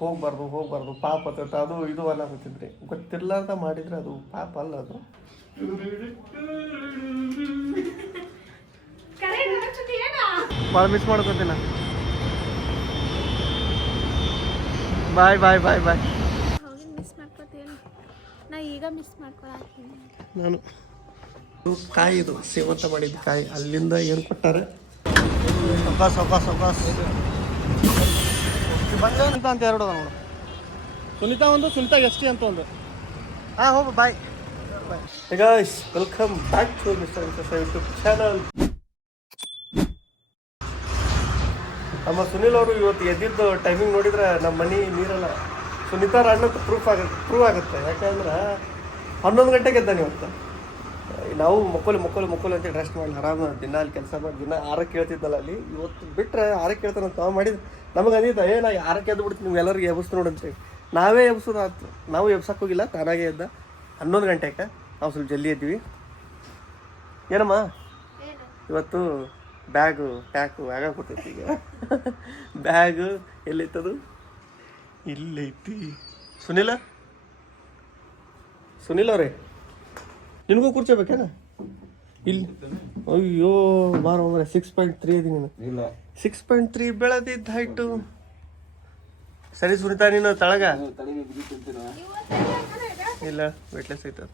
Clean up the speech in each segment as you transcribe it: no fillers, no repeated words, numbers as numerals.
ಹೋಗ್ಬಾರ್ದು ಪಾಪ ಅಂತ ಅದು ಇದು ಅನ್ನಕತ್ತಿದ್ರಿ. ಗೊತ್ತಿರ್ಲಾರ್ದ ಮಾಡಿದ್ರೆ ಅದು ಪಾಪ ಅಲ್ಲ. ಅದು ಭಾಳ ಮಿಸ್ ಮಾಡ್ಕೋತೀನಿ. ಬಾಯ್ ಬಾಯ್ ಬಾಯ್ ಬಾಯ್. ಮಿಸ್ ಮಾಡ್ಕೋತೀನಿ ನಾ ಈಗ ಮಿಸ್ ಮಾಡ್ಕೊಳತ್ತೀನಿ. ನಾನು ಕಾಯಿ ಇದು ಸೇವಂತ ಮಾಡಿದ್ದು ಕಾಯಿ ಅಲ್ಲಿಂದ ಏನು ಕೊಟ್ಟಾರೆ. ಸೌಕಾಸ್ ಸುನೀತಾ ಅಂತ ಎರಡು ನೋಡು. ಸುನೀತಾ ಒಂದು, ಸುನೀತಾ ಎಸ್ ಟಿ ಅಂತ ಒಂದು. ಹಾಂ ಹೋಗು bye bye. Hey guys, welcome back to mister YouTube channel. ನಮ್ಮ ಸುನಿಲ್ ಅವರು ಇವತ್ತು ಎದ್ದಿದ್ದು ಟೈಮಿಂಗ್ ನೋಡಿದ್ರೆ ನಮ್ಮ ಮನೆ ನೀರಲ್ಲ. ಸುನೀತಾರ ಅಣ್ಣಕ್ಕೆ ಪ್ರೂವ್ ಆಗುತ್ತೆ. ಯಾಕಂದ್ರೆ 11 ಗಂಟೆಗೆ ಎದ್ದಾನೆ ಇವತ್ತು. ನಾವು ಮಕ್ಕಳು ಅಂತೇಳಿ ರೆಸ್ಟ್ ಮಾಡಿ ಆರಾಮ ದಿನ ಅಲ್ಲಿ ಕೆಲಸ ಮಾಡಿ ದಿನ 6ಕ್ಕೆ ಕೇಳ್ತಿದ್ದಲ್ಲ ಅಲ್ಲಿ. ಇವತ್ತು ಬಿಟ್ಟರೆ 6ಕ್ಕೆ ಕೇಳ್ತಾನಂತ ನಾವು ಮಾಡಿದ್ದು. ನಮಗೆ ಅಂದಿದ್ದ ನಾ 6ಕ್ಕೆ ಎದ್ದು ಬಿಡ್ತೀನಿ, ನೀವು ಎಲ್ಲರಿಗೆ ಎಬ್ಬಿಸ್ತು ನೋಡಿ ಅಂತೇಳಿ. ನಾವೇ ಎಬ್ಸೋದು ಆಯ್ತು. ನಾವು ಎಬ್ಸಕ್ಕೆ ಹೋಗಿಲ್ಲ, ತಾನಾಗೆ ಎದ್ದ 11 ಗಂಟೆಗೆ. ನಾವು ಸ್ವಲ್ಪ ಜಲ್ದಿ ಎದ್ವಿ. ಏನಮ್ಮ ಇವತ್ತು ಬ್ಯಾಗು ಪ್ಯಾಕು ಆಗಾಗ್ಬಿಡ್ತೈತಿ. ಈಗ ಬ್ಯಾಗು ಎಲ್ಲೈತದು? ಇಲ್ಲೈತಿ. ಸುನಿಲ್ ಅವರೇ, ನಿನಗೂ ಕೂರ್ಚೋಬೇಕೇನ ಇಲ್ಲಿ? ಅಯ್ಯೋ ಬಾರ 6.3 ಇದೀನಿ ನಾನು. 6.3 ಬೆಳೆದಿದ್ದ ಹೈಟು. ಸರಿ ಸುನಿತಾ, ನೀನು ತಳಗ ಇಲ್ಲ ವೆಟ್ಲೆಸ್ ಐತದ.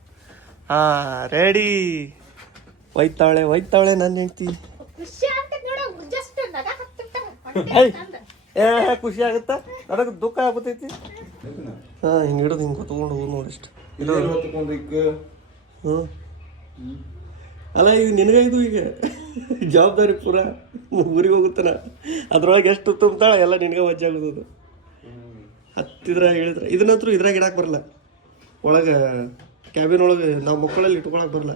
ಹಾಂ ರೆಡಿ. ಒಯ್ತಾವಳೆ ನನ್ನ ಹೆಂಡ್ತಿ. ಖುಷಿ ಆಗುತ್ತಾ? ಅದಕ್ಕೆ ದುಃಖ ಆಗ್ಬಿಟ್ಟೈತಿ. ಹಾಂ ಹಿಂಗೆ ಹಿಡಿದು ಹಿಂಗೆ ಹೊತ್ಕೊಂಡು ಹೋಗೋದು ನೋಡಿಷ್ಟು ಇದು. ಹ್ಞೂ ಅಲ್ಲ ಈಗ ನಿನಗೆ ಇದು ಈಗ ಜವಾಬ್ದಾರಿ ಪೂರ ಊರಿಗೆ ಹೋಗುತ್ತಾನ. ಅದ್ರೊಳಗೆ ಎಷ್ಟು ತುಂಬ್ತಾಳೆ ಎಲ್ಲ ನಿನಗೆ ವಜ್ಜೆ ಆಗೋದು. ಹತ್ತಿದ್ರಾಗ ಹೇಳಿದ್ರೆ ಇದನ್ನಂತರೂ ಇದ್ರಾಗ ಇಡಕ್ಕೆ ಬರಲ್ಲ. ಒಳಗೆ ಕ್ಯಾಬಿನ್ ಒಳಗೆ ನಾವು ಮಕ್ಕಳಲ್ಲಿ ಇಟ್ಕೊಳಕ್ಕೆ ಬರಲ್ಲ.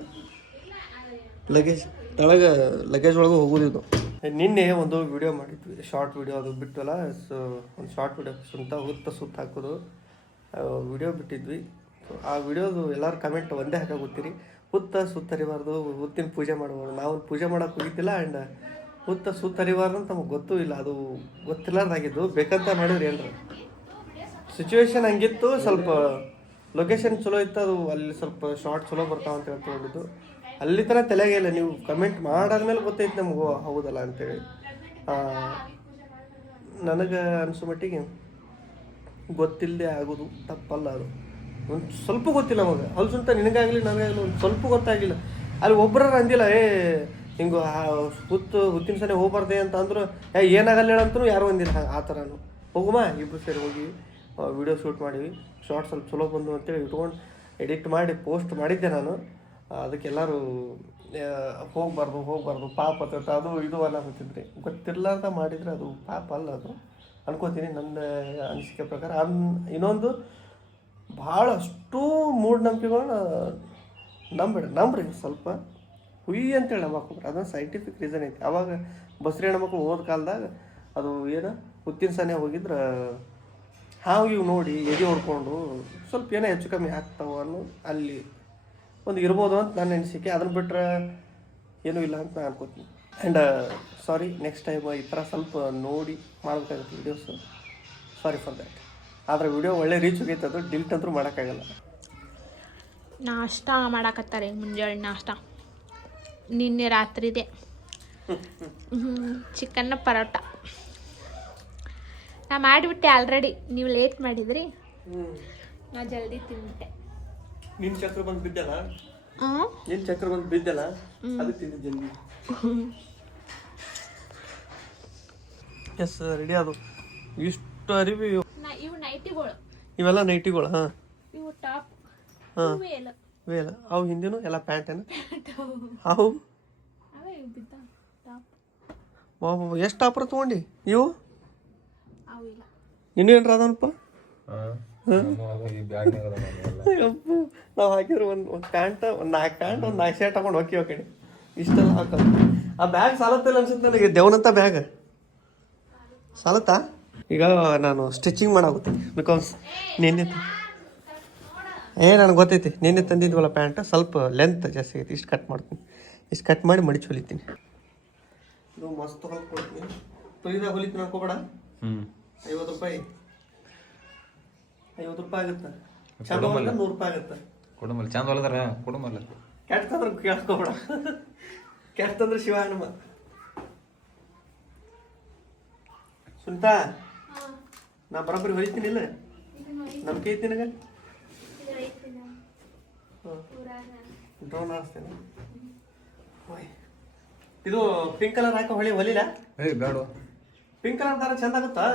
ಲಗೇಜ್ ಒಳಗೆ ಹೋಗೋದಿದ್ದು. ನಿನ್ನೆ ಒಂದು ವಿಡಿಯೋ ಮಾಡಿದ್ವಿ, ಶಾರ್ಟ್ ವಿಡಿಯೋ. ಅದು ಬಿಟ್ಟಲ್ಲ, ಸೊ ಒಂದು ಶಾರ್ಟ್ ವಿಡಿಯೋ ಸುತ್ತ ಹಾಕೋದು ವಿಡಿಯೋ ಬಿಟ್ಟಿದ್ವಿ. ಸೊ ಆ ವಿಡಿಯೋದು ಎಲ್ಲರೂ ಕಮೆಂಟ್ ಒಂದೇ ಹಾಕಾಗುತ್ತೀರಿ, ಸುತ್ತರಿಬಾರ್ದು, ಹುತ್ತಿನ ಪೂಜೆ ಮಾಡ್ಬಾರ್ದು. ನಾವು ಪೂಜೆ ಮಾಡೋಕೆ ಹೋಗಿದ್ದಿಲ್ಲ. ಆ್ಯಂಡ್ ಸುತ್ತರಿಬಾರ್ದು ಅಂತ ನಮಗೆ ಗೊತ್ತೂ ಇಲ್ಲ. ಅದು ಗೊತ್ತಿಲ್ಲಾರ್ದಾಗಿದ್ದು ಬೇಕಂತ ಮಾಡಿದ್ರಿ ಏನ್ರ. ಸಿಚುವೇಶನ್ ಹಂಗಿತ್ತು. ಸ್ವಲ್ಪ ಲೊಕೇಶನ್ ಚಲೋ ಇತ್ತು. ಅದು ಅಲ್ಲಿ ಸ್ವಲ್ಪ ಶಾರ್ಟ್ ಚಲೋ ಬರ್ತಾವ ಅಂತ ಹೇಳ್ಕೊಂಡಿದ್ದು. ಅಲ್ಲಿ ತನಕ ತಲೆಗೆ ಇಲ್ಲ. ನೀವು ಕಮೆಂಟ್ ಮಾಡಾದ್ಮೇಲೆ ಗೊತ್ತೈತೆ ನಮಗೂ ಹೌದಲ್ಲ ಅಂತೇಳಿ. ನನಗೆ ಅನಿಸೋ ಮಟ್ಟಿಗೆ ಗೊತ್ತಿಲ್ಲದೆ ಆಗೋದು ತಪ್ಪಲ್ಲ. ಅದು ಒಂದು ಸ್ವಲ್ಪ ಗೊತ್ತಿಲ್ಲ ನಮಗೆ. ಅಲ್ಸುಂತ ನಿನಗಾಗಲಿ ನನಗಾಗಲಿ ಒಂದು ಸ್ವಲ್ಪ ಗೊತ್ತಾಗಿಲ್ಲ. ಅಲ್ಲಿ ಒಬ್ಬರ ಅಂದಿಲ್ಲ ಹಿಂಗೆ ಹುತ್ತಿನ ಸರಿ ಹೋಗ್ಬಾರ್ದೆ ಅಂತ ಅಂದರು. ಏನಾಗಲ್ಲ ಹೇಳಂತೂ ಯಾರು ಅಂದಿಲ್ಲ. ಆ ಥರನು ಹೋಗುಮ ಇಬ್ಬರು ಸೇರಿ ಹೋಗಿ ವಿಡಿಯೋ ಶೂಟ್ ಮಾಡೀವಿ. ಶಾರ್ಟ್ ಸ್ವಲ್ಪ ಚಲೋ ಬಂದು ಅಂತೇಳಿ ಇಟ್ಕೊಂಡು ಎಡಿಟ್ ಮಾಡಿ ಪೋಸ್ಟ್ ಮಾಡಿದ್ದೆ ನಾನು. ಅದಕ್ಕೆಲ್ಲರೂ ಹೋಗ್ಬಾರ್ದು ಪಾಪ ಅಂತ ಅದು ಇದು ಅನ್ನಕತ್ತಿದ್ರಿ. ಗೊತ್ತಿರ್ಲಾರ್ದ ಮಾಡಿದರೆ ಅದು ಪಾಪ ಅಲ್ಲ. ಅದು ಅನ್ಕೋತೀನಿ ನನ್ನ ಅನಿಸಿಕೆ ಪ್ರಕಾರ. ಇನ್ನೊಂದು ಭಾಳಷ್ಟು ಮೂಢನಂಬಿಕೆಗಳನ್ನ ನಂಬ್ರಿ ಸ್ವಲ್ಪ. ಹುಯಿ ಅಂತೇಳಿ ನಂಬಾಕೋಬ್ರಿ. ಅದೊಂದು ಸೈಂಟಿಫಿಕ್ ರೀಸನ್ ಐತಿ. ಅವಾಗ ಬಸ್ರಿ ಹೆಣ್ಮಕ್ಳು ಹೋದ ಕಾಲದಾಗ ಅದು ಏನು ಹುತ್ತಿನ ಸನೆ ಹೋಗಿದ್ರೆ ಹಾವು ಇವು ನೋಡಿ ಎದೆ ಹೊಡ್ಕೊಂಡು ಸ್ವಲ್ಪ ಏನೋ ಹೆಚ್ಚು ಕಮ್ಮಿ ಆಗ್ತಾವ ಅನ್ನೋ ಅಲ್ಲಿ ಒಂದು ಇರ್ಬೋದು ಅಂತ ನನ್ನ ಅನಿಸಿಕೆ. ಅದನ್ನು ಬಿಟ್ಟರೆ ಏನೂ ಇಲ್ಲ ಅಂತ ನಾನು ಅನ್ಕೋತೀನಿ. ಆ್ಯಂಡ್ ಸಾರಿ, ನೆಕ್ಸ್ಟ್ ಟೈಮ್ ಈ ಥರ ಸ್ವಲ್ಪ ನೋಡಿ ಮಾಡಬೇಕಾಗುತ್ತೆ ವೀಡಿಯೋಸು. Sorry for that. ಆದರೆ ವಿಡಿಯೋ ಒಳ್ಳೆ ರೀಚ್ ಹೋಗೈತೆ. ಅದು ಡಿಲೀಟ್ ಅಂತೂ ಮಾಡೋಕ್ಕಾಗಲ್ಲ. ನಾಷ್ಟ ಮಾಡಾಕತ್ತಾರೆ ಮುಂಜಾನೆ ನಾಷ್ಟ. ನಿನ್ನೆ ರಾತ್ರಿದೆ ಚಿಕನ್ನ ಪರೋಟ ನಾ ಮಾಡಿಬಿಟ್ಟೆ ಆಲ್ರೆಡಿ. ನೀವು ಲೇಟ್ ಮಾಡಿದ್ರಿ, ನಾ ಜಲ್ದಿ ತಿನ್ಬಿಟ್ಟೆ. ನಿನ್ನ ಚಕ್ರ ಬಂದು ಬಿದ್ದಲ್ಲ, ಅದಕ್ಕೆ ತಿಂದು ಜಲ್ದಿ. ಎಸ್ ರೆಡಿ ಅದು. ಇಷ್ಟು ಅರಿವಿ ಇವು ನೈಟಿಗಳು, ಇವೆಲ್ಲ ನೈಟಿಗಳು. ಹಾಂ ಇವು ಟಾಪ್. ಹಾಂ ವೇಲ ಅವು ಹಿಂದಿನೂ ಎಲ್ಲ ಪ್ಯಾಂಟ್ ಏನು ಅವು ಬಾಬಾ ಎಷ್ಟು ಟಾಪರ್ ತೊಗೊಂಡು ಇವು ಇನ್ನೂ ಏನ್ರ ಅದನಪ್ಪ. ನಾವು ಹಾಕಿದ್ರೆ ಒಂದು ಪ್ಯಾಂಟ್, ಒಂದು 4 ಪ್ಯಾಂಟ್, ಒಂದು 4 ಶರ್ಟ್ ಹಾಕೊಂಡು ಹೋಗಿ ಕಡೆ ಇಷ್ಟೆಲ್ಲ ಹಾಕೋದು. ಆ ಬ್ಯಾಗ್ ಸಾಲತ್ತಿಲ್ಲ ಅನ್ಸುತ್ತೆ ನನಗೆ. ದೇವನಂತ ಬ್ಯಾಗ್ ಸಾಲತ್ತಾ? ಈಗ ನಾನು ಸ್ಟಿಚಿಂಗ್ ಮಾಡಾಗುತ್ತೆ. ಬಿಕಾಸ್ ನಿನ್ನೆ ನನಗೆ ಗೊತ್ತೈತಿ, ನಿನ್ನೆ ತಂದಿದ್ವಲ್ಲ ಪ್ಯಾಂಟ್ ಸ್ವಲ್ಪ ಲೆಂತ್ ಜಾಸ್ತಿ ಐತಿ. ಇಷ್ಟು ಕಟ್ ಮಾಡ್ತೀನಿ, ಇಷ್ಟು ಕಟ್ ಮಾಡಿ ಮಡಿಚಿ ಹೊಲಿತೀನಿ. ಇದು ಮಸ್ತ್ ಹೊಲ್ಕೊಡ್ತೀನಿ. ತುಳಿದಾಗ ಹೊಲಿತೀನಿ ಅನ್ಕೋಬೇಡ. 50 ರೂಪಾಯಿ 50 ರೂಪಾಯಿ ಆಗುತ್ತೆ. ಚಂದ ಹೊಲ್ದ್ರೆ 100 ರೂಪಾಯಿ ಆಗುತ್ತೆ. ಕೊಡಮಲ್ಲ ಚಂದ ಹೊಲದಾರ ಕೊಡಮಲ್ಲ. ಕೆಟ್ಟಂದ್ರೆ ಕೇಳ್ಕೊಬೇಡ. ಕೆಟ್ಟಂದ್ರೆ ಶಿವ ಹನುಮ. ಸುನಿತಾ, ನಾ ಬರೋಬ್ಬರಿ ಹೊಯ್ತೀನಿ ಇಲ್ಲ? ನಂಬಿಕೆ ಐತಿ ನಿನಗೆ? ಡ್ರೋನ್ ಹಾರಿಸ್ತೇನೆ. ಇದು ಪಿಂಕ್ ಕಲರ್ ಹಾಕೋ ಹೊಲಿಲ್ಲ? ಬೇಡ. ಪಿಂಕ್ ಕಲರ್ ತರ ಚಂದ ಆಗುತ್ತಾ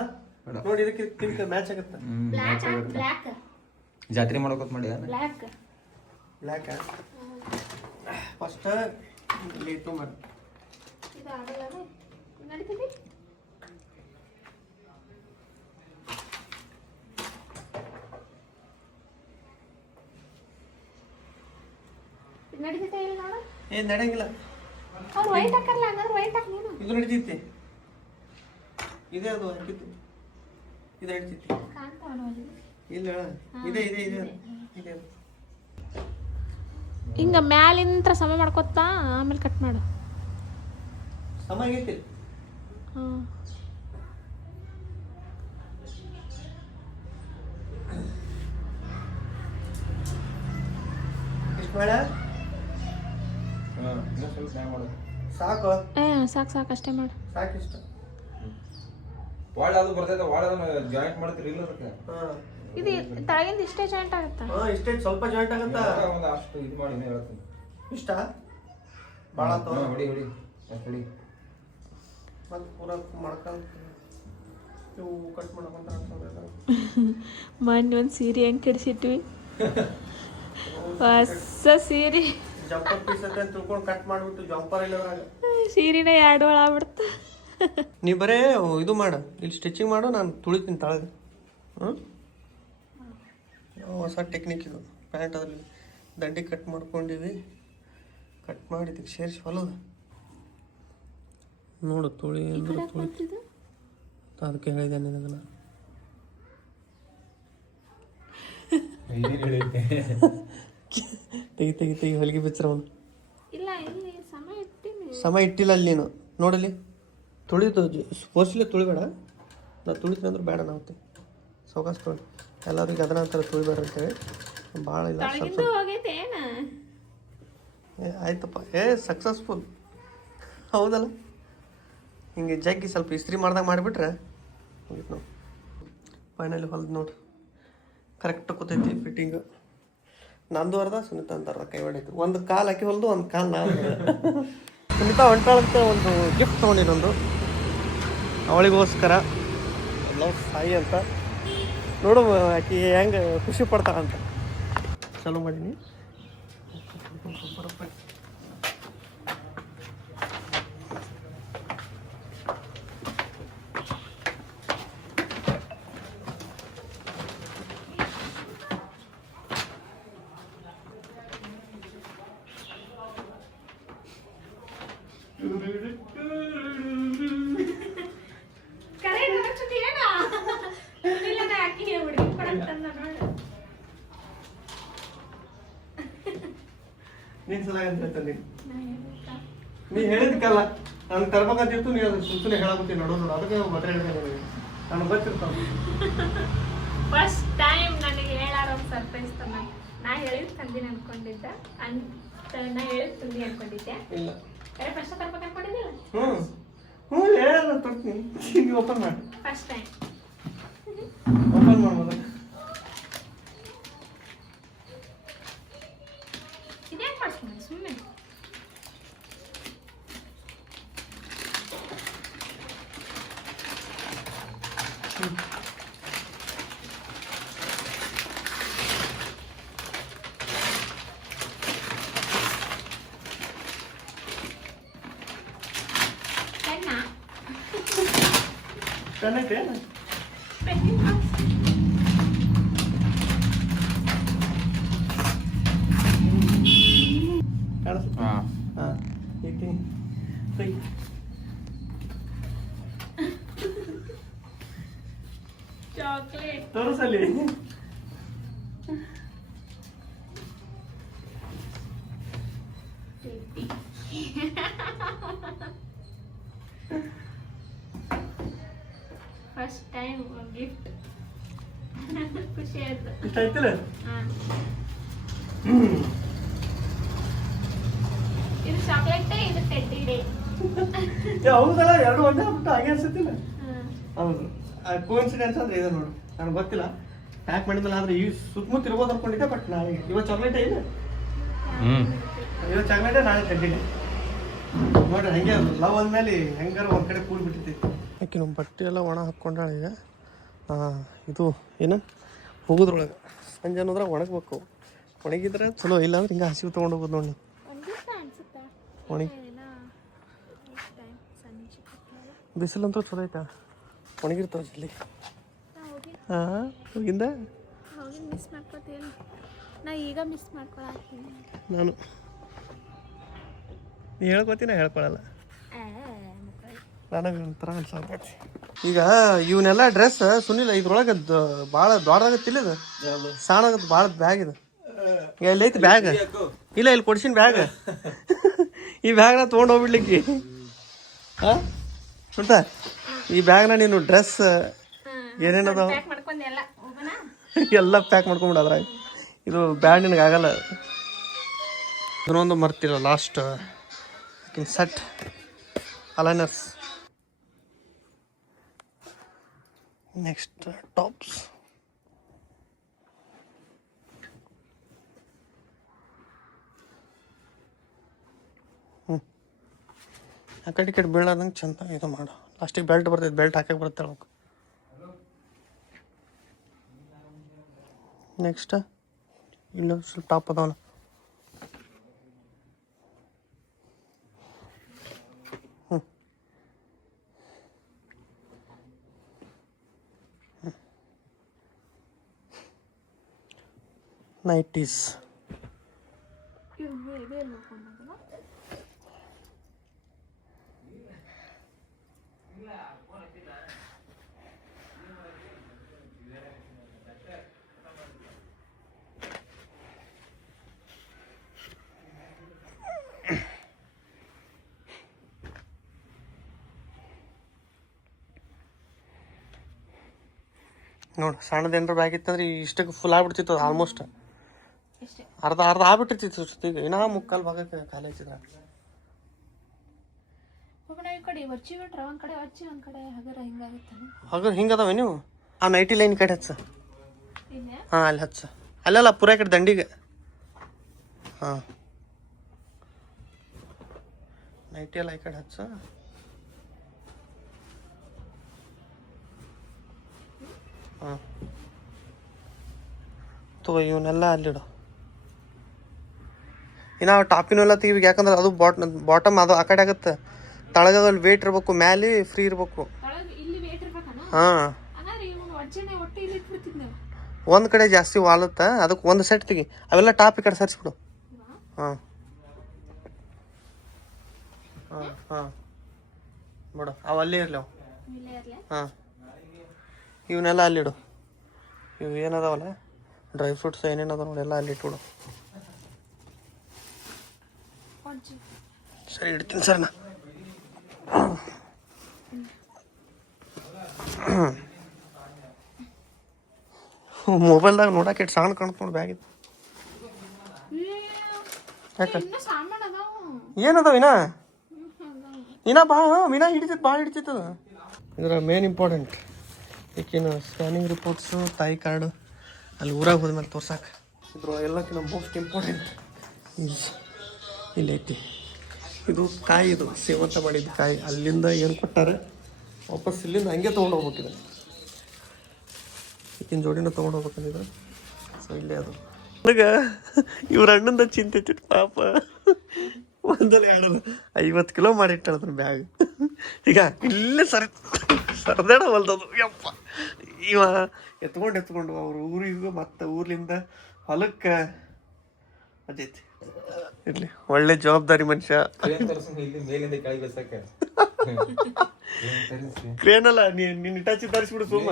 ನೋಡಿ. ಇದಕ್ಕೆ ಪಿಂಕ್ ಮ್ಯಾಚ್ ಆಗುತ್ತೆ. ಜಾತ್ರೆ ಮಾಡೋಕತ್ ಮಾಡಿ ಬ್ಲ್ಯಾಕ್ ಫಸ್ಟ್ ಇಟ್ಟು ಮಾಡಿ. ಏನ್ ನಡೆಯಂಗಿಲ್ಲ. ಇದು ನಡೀತೈತಿ. ಇದೇ ಅದು ಹಾಕಿತ್ತು. ಇದು ನಡೀತೈತಿ. ಇಲ್ಲ ಇದೆ ಇದೆ ಇದೆ ಇದೆ. ಹಿಂಗ ಮ್ಯಾಲಿಂತ್ರ ಸಮ ಮಾಡ್ಕೊತಾ ಆಮೇಲೆ ಕಟ್ ಮಾಡು. ಸಮ ಆಗೈತಿ. ಎಷ್ಟು ಬೇಡ? ಸಾಕು ಸಾಕು ಅಷ್ಟೇ ಮಾಡು. ಸಾಕಿಷ್ಟು. ವಾಳ ಅದು ಬರ್ತೈತೆ. ವಾಳ ಜಾಯಿಂಟ್ ಮಾಡ್ತೀರಿ ಇಲ್ಲ ಅದಕ್ಕೆ? ಇದು ತಳಗಿಂದ ಇಷ್ಟೇ ಜಾಯಿಂಟ್ ಆಗುತ್ತಾ? ಇಷ್ಟೇ ಸ್ವಲ್ಪ ಜಾಯಿಂಟ್ ಆಗುತ್ತಾ? ಒಂದು ಅಷ್ಟು ಇದು ಮಾಡಿ ಹೇಳ್ತೀನಿ. ಇಷ್ಟ ಭಾಳ ಹೊಡಿ ಹೊಡಿ ಅಷ್ಟು ಹೊಡಿ. ಮತ್ತೆ ಪೂರ ಮಾಡ್ಕೊಂಡು ಇವು ಕಟ್ ಮಾಡ್ಕೊಂತ ಮೊನ್ನೆ ಒಂದು ಸೀರೆ ಹೆಂಗೆ ಕೆಡಿಸಿಟ್ವಿ. ಹೊಸ ಸೀರೆ ಜಂಪರ್ ಪೀಸ್ ಅಂತ ತಿಳ್ಕೊಂಡು ಕಟ್ ಮಾಡಿಬಿಟ್ಟು ಜಂಪರ್ ಇಲ್ಲ ಸೀರೆನೇ 2 ಒಳ ಆಗ್ಬಿಡ್ತು. ನೀ ಬರೇ ಇದು ಮಾಡು, ಇಲ್ಲಿ ಸ್ಟಿಚಿಂಗ್ ಮಾಡು, ನಾನು ತುಳಿತೀನಿ ತಳಗೆ. ಹೊಸ ಟೆಕ್ನಿಕ್ ಇದು. ಪ್ಯಾಂಟ್ ಅದ್ರಲ್ಲಿ ದಂಡಿ ಕಟ್ ಮಾಡ್ಕೊಂಡಿವಿ. ಕಟ್ ಮಾಡಿದ್ದಕ್ಕೆ ಸೇರಿಸಿ ಹೊಲೋದು ನೋಡು. ತುಳಿ ಅಂದ್ರೆ ತುಳಿ. ಅದಕ್ಕೆ ಹೇಳಿದೆ ನಿನಗಲ್ಲ. ತೆಗಿ ತೆಗಿ ತೆಗಿ ಹೊಲಿಗೆ ಬಿಚ್ಚರವನು. ಇಲ್ಲ ಇಲ್ಲಿ ಸಮ ಇಟ್ಟಿಲ್ಲ ಅಲ್ಲಿ ನೀನು ನೋಡಲಿ. ತುಳಿದು ಫೋರ್ಸ್ಲೆ ತುಳಿಬೇಡ. ನಾ ತುಳಿತೀನಿ ಅಂದ್ರೆ ಬೇಡ ನಾವು ಸೌಕಾಸ್ ತೊಳಿ. ಎಲ್ಲರಿಗೆ ಅದನ್ನ ಅಂತಾರೆ ತುಳಿಬೇಡ ಅಂತೇಳಿ. ಭಾಳ ಇಲ್ಲ ಆಯ್ತಪ್ಪ. ಸಕ್ಸಸ್ಫುಲ್ ಹೌದಲ್ಲ. ಹಿಂಗೆ ಜಗ್ಗಿ ಸ್ವಲ್ಪ ಇಸ್ತ್ರಿ ಮಾಡ್ದಾಗ ಮಾಡಿಬಿಟ್ರೆ ಹೋಗಿತ್ತು. ನಾವು ಫೈನಲಿ ಹೊಲ್ದು ನೋಡ್ರಿ ಕರೆಕ್ಟ್ ಕೂತೈತಿ ಫಿಟ್ಟಿಂಗ್. ನಂದು ಅರ್ಧ ಸುನಿತಾ ಅಂತ ಅರ್ಧ ಕೈ ಹೊಡೈತಿ. ಒಂದು ಕಾಲು ಹಾಕಿ ಹೊಲ್ದು ಒಂದು ಕಾಲು ನಾನು. ಸುನಿತಾ ಹೊಂಟಾಳಂತ ಒಂದು ಗಿಫ್ಟ್ ತೊಗೊಂಡಿನೊಂದು ಅವಳಿಗೋಸ್ಕರ. ಲವ್ ಸಾಯಿ ಅಂತ ನೋಡು ಆಕಿ ಹೆಂಗೆ ಖುಷಿ ಪಡ್ತಾಳಂತ. ಚಲೋ ಮಾಡೀನಿ. ನೀನ್ ಸಲ ಅಂತ ಹೇಳ್ತಾನೆ. ನೀ ಹೇಳಿದ್ಕಲ್ಲ ನಾನು ತರ್ಬೇಕಂತಿತ್ತು. ನೀ ಅದು ಸುಮ್ಮನೆ ಹೇಳಕತ್ತೀನಿ ನೋಡು ನೋಡು. ಅದಕ್ಕೆ ಮಾತ್ರ ಹೇಳಿದೆ ನಾನು ಗೊತ್ತಿರ್ತಾವ. ಫಸ್ಟ್ ಟೈಮ್ ನನಗೆ ಹೇಳಾರ ಒಂದು ಸರ್ಪ್ರೈಸ್ ತಮ್ಮ. ನಾ ಹೇಳಿದ್ ತಂದಿನಿ ಅನ್ಕೊಂಡಿದ್ದ ನಾ ಹೇಳಿದ್ ತಂದಿ ಅನ್ಕೊಂಡಿದ್ದೆ. ಇಲ್ಲ ಫಸ್ಟ್ ತರ್ಬೇಕು ಅನ್ಕೊಂಡಿದ್ದಿಲ್ಲ. ಹ್ಞೂ ಹೇಳ ತರ್ತೀನಿ. ಈಗ ಓಪನ್ ಮಾಡಿ. ಫಸ್ಟ್ ಟೈಮ್ ಓಪನ್ ಮಾಡ್ಬೋದು. ಇದೇನು ಮಾಡ್ತೀನಿ ಸುಮ್ಮನೆ. ಕನ್ನಕ್ಕೆ ಕಾಣಿಸುತ್ತಾ? ಹಾಂ ಇಟ್ಟು ಚಾಕ್ಲೇಟ್ ತೋರಿಸಲಿ. ಫಸ್ಟ್ ಟೈಮ್ ಗಿಫ್ಟ್ ಖುಷಿ ಆಯ್ತು. ಇಷ್ಟ ಆಯ್ತಿಲ್ಲ? ಇದು ಚಾಕ್ಲೇಟ್, ಇದು ಟೆಡ್ಡಿ ಡೇ. ಹೌದಲ್ಲ, ಎರಡು ಒಂದೇ ಆಗ್ಬಿಟ್ಟು ಹಾಗೆ ಅನ್ಸುತ್ತಿಲ್ಲ? ಹೌದು. ಕೋಇನ್ಸಿಡೆನ್ಸ್ ಅಂದ್ರೆ ಇದೆ ನೋಡು, ನನಗೆ ಗೊತ್ತಿಲ್ಲ ಪ್ಯಾಕ್ ಮಾಡಿದ್ಮೇಲೆ. ಆದ್ರೆ ಈ ಸುತ್ತಮುತ್ತ ಇರ್ಬೋದು ಅನ್ಕೊಂಡಿದ್ದೆ, ಬಟ್ ನಾಳೆ ಇವತ್ತು ಚಾಕ್ಲೇಟ್ ಇಲ್ಲ. ಇವತ್ತು ಚಾಕ್ಲೇಟ್, ನಾಳೆ ಟೆಡ್ಡಿ ಡೇ. ನೋಡ್ರಿ ಹಂಗೆ ಲವ್ ಅಂದ್ಮೇಲೆ ಹೆಂಗಾರ ಒಂದ್ ಕಡೆ ಕೂಡಿ ಬಿಟ್ಟಿರ್ತೈತಿ. ಯಾಕೆ ನಮ್ಮ ಬಟ್ಟೆ ಎಲ್ಲ ಒಣ ಹಾಕ್ಕೊಂಡಾಳ ಈಗ. ಇದು ಏನು ಹೋಗೋದ್ರೊಳಗೆ ಸಂಜೆ ಅನ್ನೋದ್ರಾಗ ಒಣಗ್ಬೇಕು. ಒಣಗಿದ್ರೆ ಚಲೋ, ಇಲ್ಲ ಅಂದ್ರೆ ಹಿಂಗೆ ಹಸಿವು ತೊಗೊಂಡು ಹೋಗೋದು ನೋಡಿ. ಒಣಗಿ ಬಿಸಿಲಂತೂ ಚಲೋ ಐತಾ, ಒಣಗಿರ್ತಾವ ಜಲ್ಲಿ. ಹಾಂ, ಹೋಗಿಂದ ಮಿಸ್ ಮಾಡ್ಕೊತೀನಿ ನಾ, ಈಗ ಮಿಸ್ ಮಾಡ್ಕೊಳತ್ತೀನಿ ನಾನು. ನೀ ಹೇಳ್ಕೊತೀನಿ, ಹೇಳ್ಕೊಳಲ್ಲ. ನನಗೆ ಒಂಥರ ಅನ್ಸಾಕೈತಿ. ಈಗ ಇವನ್ನೆಲ್ಲ ಡ್ರೆಸ್ ಸುನಿಲ್ ಇದ್ರೊಳಗೆ ಭಾಳ ದೊಡ್ಡದಾಗತ್ತಿಲ್ಲ, ಇದು ಸಣ್ಣಗತ್ತೆ ಭಾಳ ಬ್ಯಾಗ್. ಇದು ಈಗ ಇಲ್ಲಿ ಐತಿ ಬ್ಯಾಗ್, ಇಲ್ಲ ಇಲ್ಲಿ ಕೊಡ್ಸಿನ ಬ್ಯಾಗ್. ಈ ಬ್ಯಾಗ್ನ ತೊಗೊಂಡು ಹೋಗ್ಬಿಡ್ಲಿಕ್ಕೆ. ಹಾಂ ಅಂತ ಈ ಬ್ಯಾಗ್ನ ನೀನು ಡ್ರೆಸ್ ಏನೇನದಾವ ಎಲ್ಲ ಪ್ಯಾಕ್ ಮಾಡ್ಕೊಂಬಿಡ ಅದ್ರಾಗ. ಇದು ಬ್ಯಾಗ್ ನಿನಗೆ ಆಗಲ್ಲ. ಇನ್ನೊಂದು ಮರ್ತಿಲ್ಲ, last set aligners. Next tops. ಆ ಕಡೆ ಈ ಕಡೆ ಬೀಳಾದಂಗೆ ಚಂದ ಇದು ಮಾಡು. ಲಾಸ್ಟಿಗೆ ಬೆಲ್ಟ್ ಬರ್ತೈತೆ, ಬೆಲ್ಟ್ ಹಾಕಕ್ಕೆ ಬರುತ್ತೆ ಅವಕ್ಕೆ. ನೆಕ್ಸ್ಟ್ ಇಲ್ಲ ಸ್ವಲ್ಪ ಟಾಪ್ ಅದಾವಲ್ಲ, ನೈಟೀಸ್. ನೋಡಿ, ಸಣ್ಣದು ಏನಾರ ಬ್ಯಾಗ್ ಇತ್ತಂದ್ರೆ ಇಷ್ಟಕ್ಕೆ ಫುಲ್ ಆಗ್ಬಿಡ್ತಿತ್ತು. ಆಲ್ಮೋಸ್ಟ್ ಅರ್ಧ ಆಗ್ಬಿಟ್ಟಿರ್ತಿತ್ತು. ಈಗ ಇನ್ನೂ ಮುಕ್ಕಾಲು ಭಾಗಕ್ಕೆ ಖಾಲಿ ಐತಿದ್ರ. ಹಗರ್ ಹಿಂಗದಾವ ನೀವು? ಆ ನೈಟಿ ಲೈನ್ ಕಡೆ ಹಚ್ಚ. ಹಾಂ, ಅಲ್ಲಿ ಹಚ್ಚ. ಅಲ್ಲೆಲ್ಲ ಪೂರ ಕಡೆ ದಂಡಿಗೆ. ಹಾಂ, ನೈಟಿ ಎಲ್ಲ ಈ ಕಡೆ ಹಚ್ಚ. ಹಾಂ, ತಗೋ ಇವನ್ನೆಲ್ಲ ಅಲ್ಲಿಡು. ಇನ್ನು ಟಾಪಿನೆಲ್ಲ ತೆಗಿಬೇಕು, ಯಾಕಂದ್ರೆ ಅದು ಬಾಟಮ್ ಅದು ಆ ಕಡೆ ಆಗುತ್ತೆ. ತಳಗಲ್ಲಿ ವೇಟ್ ಇರ್ಬೇಕು, ಮ್ಯಾಲೆ ಫ್ರೀ ಇರ್ಬೇಕು. ಹಾಂ, ಒಂದು ಕಡೆ ಜಾಸ್ತಿ ವಾಲುತ್ತೆ, ಅದಕ್ಕೆ ಒಂದು ಸೆಟ್ ತೆಗಿ. ಅವೆಲ್ಲ ಟಾಪ್ ಈ ಕಡೆ ಸರಿಸ್ಬಿಡು. ಹಾಂ ಹಾಂ ಹಾಂ, ಬಿಡು ಅವು ಅಲ್ಲೇ ಇರಲಿ ಅವು. ಹಾಂ, ಇವನ್ನೆಲ್ಲ ಅಲ್ಲಿಡು. ಇವು ಏನದಾವಲ್ಲ ಡ್ರೈ ಫ್ರೂಟ್ಸ್ ಏನೇನದ ನೋಡಿ, ಎಲ್ಲ ಅಲ್ಲಿ ಇಟ್ಬಿಡು. ಸರಿ, ಇಡ್ತೀನಿ ಸರ್. ನಾ ಮೊಬೈಲ್ದಾಗ ನೋಡಕ್ಕೆ ಎಷ್ಟು ಸಣ್ಣ ಕಾಣುತ್ತೆ ನೋಡಿ ಬ್ಯಾಗ್. ಇದು ಯಾಕೆ ಏನದಾವ ಇನ್ನ ಬಾ ವಿನಾ ಹಿಡಿತೈತೆ, ಭಾಳ ಹಿಡಿತೈತದ. ಇದ್ರ ಮೇನ್ ಇಂಪಾರ್ಟೆಂಟ್ ಈಕಿನ ಸ್ಕ್ಯಾನಿಂಗ್ ರಿಪೋರ್ಟ್ಸು, ತಾಯಿ ಕಾರ್ಡು ಅಲ್ಲಿ ಊರಾಗ ಹೋದ್ಮೇಲೆ ತೋರ್ಸಾಕ. ಇದ್ರ ಎಲ್ಲಕ್ಕಿಂತ ಮೋಸ್ಟ್ ಇಂಪಾರ್ಟೆಂಟ್ ಇಲ್ಲೈತಿ. ಇದು ಕಾಯಿ, ಇದು ಸೇವಂತ ಮಾಡಿದ್ದು ಕಾಯಿ. ಅಲ್ಲಿಂದ ಏನು ಕೊಟ್ಟಾರೆ ವಾಪಸ್ ಇಲ್ಲಿಂದ ಹಂಗೆ ತೊಗೊಂಡು ಹೋಗ್ಬೇಕಿದೆ. ಈಕಿನ ಜೋಡಿನ ತೊಗೊಂಡು ಹೋಗ್ಬೇಕಂದಿದ್ರು. ಸೊ ಇಲ್ಲೇ ಅದು ನನಗೆ ಇವ್ರ ಅಣ್ಣಂದ ಚಿಂತೆ ಇತ್ತು ಪಾಪ. ಒಂದಲ್ಲಿ 50 ಕಿಲೋ ಮಾಡಿಟ್ಟಾಳ ಅದ್ರ ಬ್ಯಾಗ್. ಈಗ ಇಲ್ಲೇ ಸರ್ದಾಡ ಹೊಲ್ದದು. ಯಪ್ಪ, ಇವ ಎತ್ಕೊಂಡು ಅವ್ರ ಊರಿಗೂ ಮತ್ತು ಊರ್ಲಿಂದ ಹೊಲಕ್ಕೆ ಅಜೈತಿ. ಇರ್ಲಿ, ಒಳ್ಳೆ ಜವಾಬ್ದಾರಿ ಮನುಷ್ಯ. ಕ್ರೇನಲ್ಲ, ನೀನ್ ಇಟಾಚಿ ತರಿಸ್ಬಿಡು ಸುಮ್ಮ.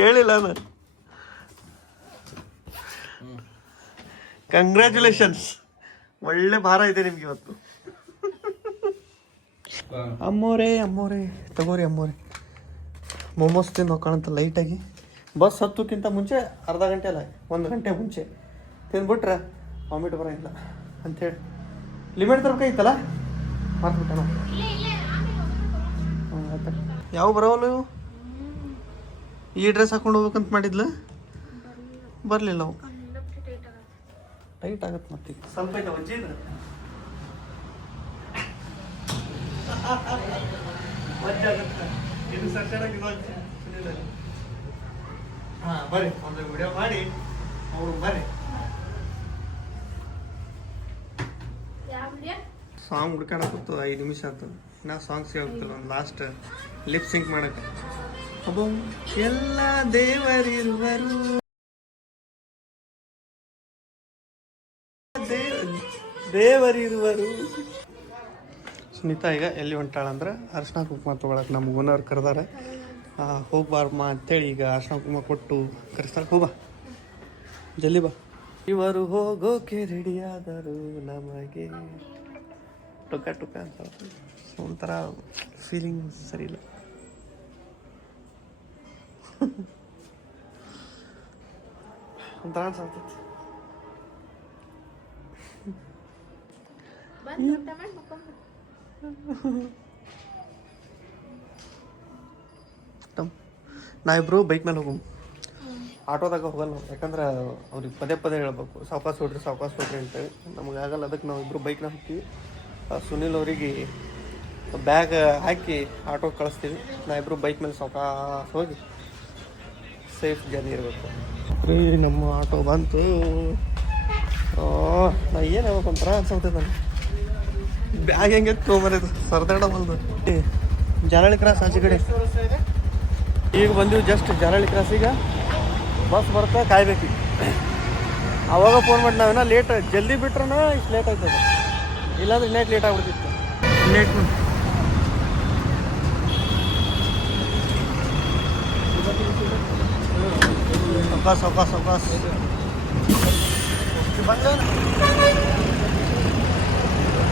ಹೇಳಿಲ್ಲ ನಾನು. ಕಂಗ್ರ್ಯಾಚುಲೇಷನ್ಸ್, ಒಳ್ಳೆ ಭಾರ ಇದೆ ನಿಮ್ಗೆ ಇವತ್ತು. ಅಮ್ಮೋರೇ ತಗೋರಿ ಅಮ್ಮೋರೆ ಮೊಮೋಸ್ ತಿಂದು ಹೋಗೋಣಂತ ಲೈಟಾಗಿ ಬಸ್ ಹತ್ತಕ್ಕಿಂತ ಮುಂಚೆ ಅರ್ಧ ಗಂಟೆ ಅಲ್ಲ 1 ಗಂಟೆ ಮುಂಚೆ ತಿಂದ್ಬಿಟ್ರೆ ವಾಮಿಟ್ ಬರೋಂಗಿಲ್ಲ ಅಂಥೇಳಿ ಲಿಮಿಟ್ ತರಬೇಕಾಗಿತ್ತಲ್ಲ ಮಾಡ್ಬಿಟ್ಟ ನಾವು ಆಯ್ತು ಯಾವ ಬರೋವಲ್ಲ ಇವು ಈ ಡ್ರೆಸ್ ಹಾಕೊಂಡು ಹೋಗ್ಬೇಕಂತ ಮಾಡಿದ್ಲ ಬರಲಿಲ್ಲ ಅವು ಟೈಟ್ ಆಗತ್ತೆ ಮತ್ತೆ ಸ್ವಲ್ಪ ಐತೆ ವಜ್ಜಿ ಇದೆ ವಜ್ಜಾಗುತ್ತೆ ಇದು ಸಕ್ಕತ್ತಾಗಿ ಹಾಂ ಬರ್ರಿ ಒಂದು ವಿಡಿಯೋ ಮಾಡಿ ಅವರು ಬರ್ರಿ ಸಾಂಗ್ ಹುಡ್ಕಾಡಕ್ಕಿತ್ತು 5 ನಿಮಿಷ ಆಯ್ತು ನಾ ಸಾಂಗ್ಸ್ ಹೇಳ್ತಿಲ್ಲ ಒಂದು ಲಾಸ್ಟ್ ಲಿಪ್ ಸಿಂಕ್ ಮಾಡಕ್ಕೆ ಅಬ್ಬೋ ಎಲ್ಲ ದೇವರಿರುವರು ದೇವರಿರುವರು ಸುನೀತಾ ಈಗ ಎಲ್ಲಿ ಹೊಂಟಾಳಂದ್ರೆ ಅರ್ಶಿನ ಕುಂಕುಮ ತೊಗೊಳಕ್ಕೆ ನಮ್ಮ ಓನರ್ ಕರೆದಾರೆ ಹೋಗ್ಬಾರಮ್ಮ ಅಂತೇಳಿ ಈಗ ಅರ್ಶಿನ ಕುಂಕುಮ ಕೊಟ್ಟು ಕರೆಸ್ತಾರೆ ಹೋಗ್ಬಾ ಜಲ್ದಿ ಬಾ ಇವರು ಹೋಗೋಕೆ ರೆಡಿಯಾದರು ನಮಗೆ ಟುಕ ಟುಕ ಅಂತ ಒಂಥರ ಫೀಲಿಂಗ್ ಸರಿ ಇಲ್ಲ ಒಂಥರ ಅನ್ಸತ್ತೈತಿ ನಾವಿಬ್ರು ಬೈಕ್ ಮೇಲೆ ಹೋಗು ಆಟೋದಾಗ ಹೋಗಲ್ಲ ನಾವು ಯಾಕಂದ್ರೆ ಅವ್ರಿಗೆ ಪದೇ ಪದೇ ಹೇಳ್ಬೇಕು ಸಾವಕಾಶ ಹೊಡ್ರಿ ಅಂತೇಳಿ ನಮಗೆ ಆಗಲ್ಲ ಅದಕ್ಕೆ ನಾವು ಇಬ್ಬರು ಬೈಕ್ನ ಹೋಗ್ತೀವಿ ಸುನಿಲ್ ಅವರಿಗೆ ಬ್ಯಾಗ್ ಹಾಕಿ ಆಟೋ ಕಳಿಸ್ತೀವಿ ನಾವಿಬ್ರು ಬೈಕ್ ಮೇಲೆ ಸಾವಕಾಶ ಹೋಗಿ ಸೇಫ್ ಜರ್ನಿ ಇರಬೇಕು ರೀ ನಮ್ಮ ಆಟೋ ಬಂತು ನಾ ಏನು ಹೇಳ್ಬೇಕು ಒಂಥರ ಅನ್ಸತ್ತೆ ನಾನು ಬ್ಯಾಗ್ ಹೆಂಗೆ ತೊಗೊಂಬರೋದು ಸರ್ದಾಡ ಬಂದು ಜಾಲಹಳ್ಳಿ ಕ್ರಾಸ್ ಆಚೆ ಕಡೆ ಈಗ ಬಂದೀವಿ ಜಸ್ಟ್ ಜಾಲಹಳ್ಳಿ ಕ್ರಾಸಿಗೆ ಬಸ್ ಬರ್ತಾ ಕಾಯ್ಬೇಕು ಅವಾಗ ಫೋನ್ ಮಾಡಿ ನಾವೇನೋ ಲೇಟ್ ಜಲ್ದಿ ಬಿಟ್ರೆ ಇಷ್ಟು ಲೇಟ್ ಆಯ್ತದ ಇಲ್ಲಾಂದ್ರೆ ಇನ್ನೇಟ್ ಲೇಟ್ ಆಗ್ಬಿಡ್ತಿತ್ತು ಲೇಟ್ ಸಾವಕಾಶ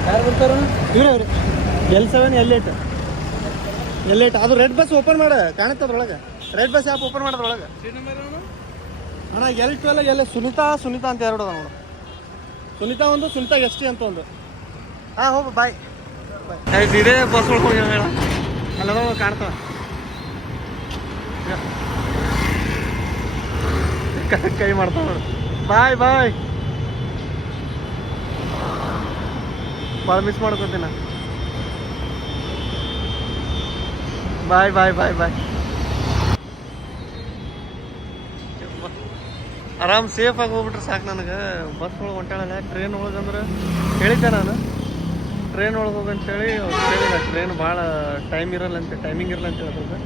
ಯಾರು ಬರ್ತಾರ ಇವ್ರೆ ಅವ್ರಿ L7 L8 ಅದು ರೆಡ್ ಬಸ್ ಓಪನ್ ಮಾಡ ಕಾಣುತ್ತೆ ಅದ್ರೊಳಗೆ ರೆಡ್ ಬಸ್ ಆ್ಯಪ್ ಓಪನ್ ಮಾಡೋದ್ರೊಳಗೆ ಅಣ್ಣ L12 ಎಲ್ಲ ಸುನೀತಾ ಅಂತ 2 ಅದ ನೋಡು ಸುನೀತಾ ಒಂದು ಸುನೀತಾ ST ಅಂತ ಒಂದು ಹಾಂ ಹೋಗು ಬಾಯ್ ಇದೇ ಬಸ್ ಒಳಗೆ ಹೋಗಿ ಹೇಳ ಅಲ್ಲ ಕಾಣ್ತಾವ ಕೈ ಮಾಡ್ತಾವ ನೋಡು ಬಾಯ್ ಭಾಳ ಮಿಸ್ ಮಾಡ್ಕೊತೀನಿ ನಾ ಬಾಯ್ ಆರಾಮ್ ಸೇಫಾಗಿ ಹೋಗ್ಬಿಟ್ರೆ ಸಾಕು ನನಗೆ ಬಸ್ ಒಳಗೆ ಹೊಂಟಾಳಲ್ಲ ಟ್ರೈನ್ ಒಳಗೆ ಅಂದ್ರೆ ಹೇಳಿದ್ದೆ ನಾನು ಟ್ರೈನ್ ಒಳಗೆ ಹೋಗಂತೇಳಿ ಹೇಳಿಲ್ಲ ಟ್ರೈನ್ ಭಾಳ ಟೈಮಿಂಗ್ ಇರಲ್ಲ ಅಂತ ಹೇಳಿದ್ರೆ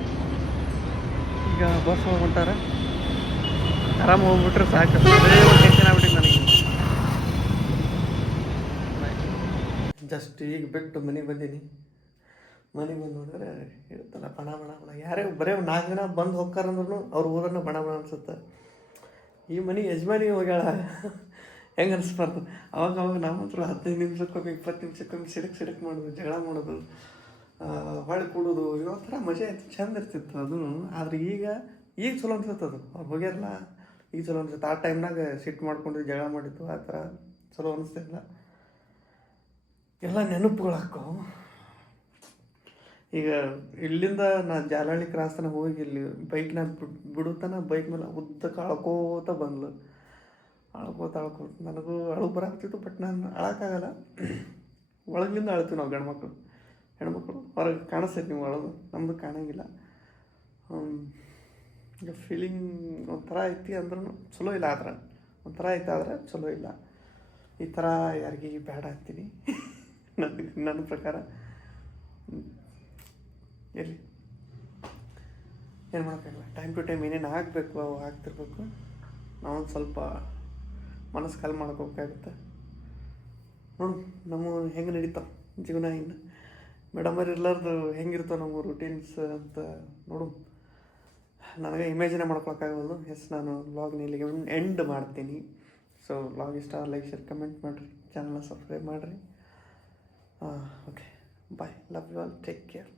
ಈಗ ಬಸ್ ಒಳಗೆ ಹೊಂಟಾರ ಆರಾಮ್ ಹೋಗ್ಬಿಟ್ರೆ ಸಾಕು ಅದೇ ಟೆನ್ಷನ್ ಆಗ್ಬಿಟ್ಟಿದ್ದು ನನಗೆ ಜಸ್ಟ್ ಈಗ ಬಿಟ್ಟು ಮನೆಗೆ ಬಂದೀನಿ ಮನೆಗೆ ಬಂದು ನೋಡಿದ್ರೆ ಇರುತ್ತಲ್ಲ ಬಣ ಯಾರೇ ಬರೀ 4 ಜನ ಬಂದು ಹೋಗ್ತಾರಂದ್ರೂ ಅವ್ರು ಊರನ್ನ ಬಣ ಅನ್ಸುತ್ತೆ ಈ ಮನೆ ಯಜಮಾನಿ ಹೋಗ್ಯಾಳ ಹೆಂಗೆ ಅನಿಸ್ಬಾರ್ದು ಅವಾಗ ನಾವು ಹತ್ರ 15 ನಿಮಿಷಕ್ಕೊಮ್ಮೆ 20 ನಿಮಿಷಕ್ಕೊಮ್ಮೆ ಸಿಡಕ್ ಮಾಡೋದು ಜಗಳ ಮಾಡೋದು ಹೊಳೆ ಕೂಡೋದು ಇನ್ನೊಂದು ಥರ ಮಜಾ ಇತ್ತು ಚಂದ ಇರ್ತಿತ್ತು ಅದು ಆದ್ರೆ ಈಗ ಚಲೋ ಅನ್ಸುತ್ತೆ ಅದು ಅವ್ರು ಹೋಗ್ಯಾರಲ್ಲ ಈಗ ಚಲೋ ಅನ್ಸುತ್ತೆ ಆ ಟೈಮ್ನಾಗ ಸಿಟ್ಟು ಮಾಡ್ಕೊಂಡು ಜಗಳ ಮಾಡಿದ್ದು ಆ ಥರ ಚಲೋ ಅನಿಸ್ತಿಲ್ಲ ಎಲ್ಲ ನೆನಪುಗಳು ಹಾಕವು ಈಗ ಇಲ್ಲಿಂದ ನಾನು ಜಾಲಹಳ್ಳಿ ಕ್ರಾಸ್ ತನಕ ಹೋಗಿ ಇಲ್ಲಿ ಬೈಕ್ನ ಬಿಡುತ್ತಾನ ಬೈಕ್ ಮೇಲೆ ಉದ್ದಕ್ಕೆ ಅಳ್ಕೋತ ಬಂದ್ಲು ಅಳ್ಕೋತ ನನಗೂ ಅಳು ಬರಾಗ್ತಿತ್ತು ಬಟ್ ನಾನು ಅಳಕ್ಕಾಗಲ್ಲ ಒಳಗಿಂದ ಅಳ್ತೀವಿ ನಾವು ಗಂಡ್ಮಕ್ಳು ಹೆಣ್ಮಕ್ಳು ಹೊರಗೆ ಕಾಣಿಸ್ತೈತಿ ನೀವು ಅಳೋದು ನಮ್ಮದು ಕಾಣಂಗಿಲ್ಲ ಈಗ ಫೀಲಿಂಗ್ ಒಂಥರ ಐತಿ ಅಂದ್ರೂ ಚಲೋ ಇಲ್ಲ ಆದ್ರೆ ಒಂಥರ ಐತೆ ಆದ್ರೆ ಚಲೋ ಇಲ್ಲ ಈ ಥರ ಯಾರಿಗೆ ಬೇಡ ಅಂತೀನಿ ನನ್ನ ಪ್ರಕಾರ ಎಲ್ಲಿ ಏನು ಮಾಡೋಕ್ಕಾಗಲ್ಲ ಟೈಮ್ ಟು ಟೈಮ್ ಏನೇನು ಆಗಬೇಕು ಅವು ಆಗ್ತಿರ್ಬೇಕು ನಾವೊಂದು ಸ್ವಲ್ಪ ಮನಸ್ಸು ಕಾಲ್ ಮಾಡ್ಕೋಬೇಕಾಗುತ್ತೆ ನೋಡು ನಮ್ಮ ಹೆಂಗೆ ನಡೀತಾವೆ ಜೀವನ ಇನ್ನು ಮೇಡಮರ್ ಇರ್ಲಾರ್ದು ಹೆಂಗಿರ್ತಾವೆ ನಮ್ಮ ರೂಟೀನ್ಸ್ ಅಂತ ನೋಡು ನನಗೆ ಇಮ್ಯಾಜಿನೇ ಮಾಡ್ಕೊಳಕ್ಕಾಗಲ್ಲ ನಾನು ವ್ಲಾಗ್ನ ಇಲ್ಲಿಗೆ ಎಂಡ್ ಮಾಡ್ತೀನಿ ಸೊ ವ್ಲಾಗ್ ಇಷ್ಟ ಲೈಕ್ ಶೇರ್ ಕಮೆಂಟ್ ಮಾಡಿರಿ ಚಾನಲ್ನ ಸಬ್ಸ್ಕ್ರೈಬ್ ಮಾಡಿರಿ okay bye, love you all, take care.